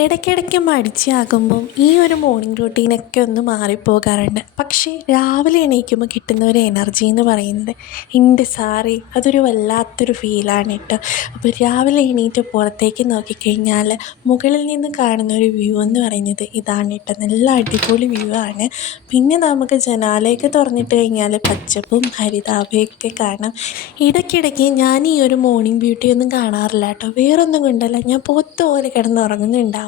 ഇടയ്ക്കിടയ്ക്ക് മടിച്ചാകുമ്പം ഈ ഒരു മോർണിംഗ് റൂട്ടീനൊക്കെ ഒന്ന് മാറിപ്പോകാറുണ്ട്. പക്ഷേ രാവിലെ എണീക്കുമ്പോൾ കിട്ടുന്ന ഒരു എനർജി എന്ന് പറയുന്നത് എൻ്റെ സാറേ അതൊരു വല്ലാത്തൊരു ഫീലാണ് കേട്ടോ. അപ്പോൾ രാവിലെ എണീറ്റ് പുറത്തേക്ക് നോക്കിക്കഴിഞ്ഞാൽ മുകളിൽ നിന്ന് കാണുന്ന ഒരു വ്യൂ എന്ന് പറയുന്നത് ഇതാണ് കേട്ടോ. നല്ല അടിപൊളി വ്യൂ ആണ്. പിന്നെ നമുക്ക് ജനാലയൊക്കെ തുറന്നിട്ട് കഴിഞ്ഞാൽ പച്ചപ്പും ഹരിതാഭയൊക്കെ കാണാം. ഇടയ്ക്കിടയ്ക്ക് ഞാൻ ഈ ഒരു മോർണിംഗ് ബ്യൂട്ടി ഒന്നും കാണാറില്ല കേട്ടോ. വേറൊന്നും കൊണ്ടല്ല, ഞാൻ പോത്ത് പോലെ കിടന്നുറങ്ങുന്നുണ്ടാവും.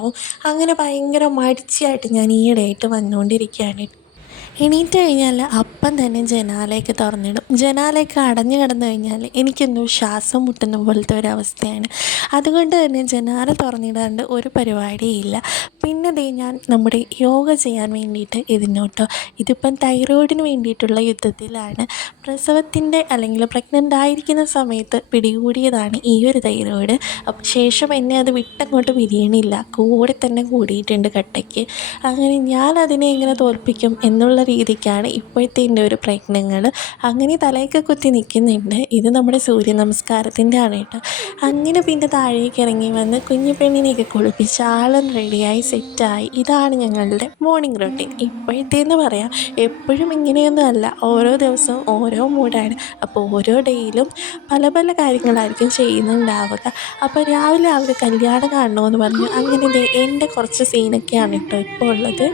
അങ്ങനെ ഭയങ്കര മടിച്ചിയായിട്ട് ഞാൻ ഈയിടെയായിട്ട് വന്നുകൊണ്ടിരിക്കുകയാണ്. എണീറ്റ് കഴിഞ്ഞാൽ അപ്പം തന്നെ ജനാലയൊക്കെ തുറന്നിടും. ജനാലയൊക്കെ അടഞ്ഞു കിടന്നു കഴിഞ്ഞാൽ എനിക്കെന്തോ ശ്വാസം മുട്ടുന്ന പോലത്തെ ഒരവസ്ഥയാണ്. അതുകൊണ്ട് തന്നെ ജനാല തുറന്നിടാണ്ട് ഒരു പരിപാടിയില്ല. പിന്നെ ഞാൻ നമ്മുടെ യോഗ ചെയ്യാൻ വേണ്ടിയിട്ട് ഇരുന്നോട്ടോ. ഇതിപ്പം തൈറോയിഡിന് വേണ്ടിയിട്ടുള്ള യുദ്ധത്തിലാണ്. പ്രസവത്തിൻ്റെ അല്ലെങ്കിൽ പ്രഗ്നൻ്റ് ആയിരിക്കുന്ന സമയത്ത് പിടികൂടിയതാണ് ഈ ഒരു തൈറോയിഡ്. അപ്പം ശേഷം എന്നെ അത് വിട്ടങ്ങോട്ട് പിരിയണില്ല, കൂടെ തന്നെ കൂടിയിട്ടുണ്ട് കട്ടയ്ക്ക്. അങ്ങനെ ഞാനതിനെ എങ്ങനെ തോൽപ്പിക്കും എന്നുള്ള രീതിക്കാണ് ഇപ്പോഴത്തെ എൻ്റെ ഒരു പ്രയത്നങ്ങൾ. അങ്ങനെ തലയൊക്കെ കുത്തി നിൽക്കുന്നുണ്ട്. ഇത് നമ്മുടെ സൂര്യ നമസ്കാരത്തിൻ്റെ ആണ് കേട്ടോ. അങ്ങനെ പിന്നെ താഴേക്ക് ഇറങ്ങി വന്ന് കുഞ്ഞു പെണ്ണിനെയൊക്കെ കുളിപ്പിച്ച് ആളും റെഡിയായി സെറ്റായി. ഇതാണ് ഞങ്ങളുടെ മോർണിംഗ് റൊട്ടീൻ. ഇപ്പോഴത്തേന്ന് പറയാം, എപ്പോഴും ഇങ്ങനെയൊന്നും അല്ല, ഓരോ ദിവസവും ഓരോ മൂഡാണ്. അപ്പോൾ ഓരോ ഡേയിലും പല പല കാര്യങ്ങളായിരിക്കും ചെയ്യുന്നുണ്ടാവുക. അപ്പോൾ രാവിലെ അവർ കല്യാണം കാണണമെന്ന് പറഞ്ഞു. അങ്ങനെ എൻ്റെ കുറച്ച് സീനൊക്കെയാണ് കേട്ടോ ഇപ്പോൾ ഉള്ളത്.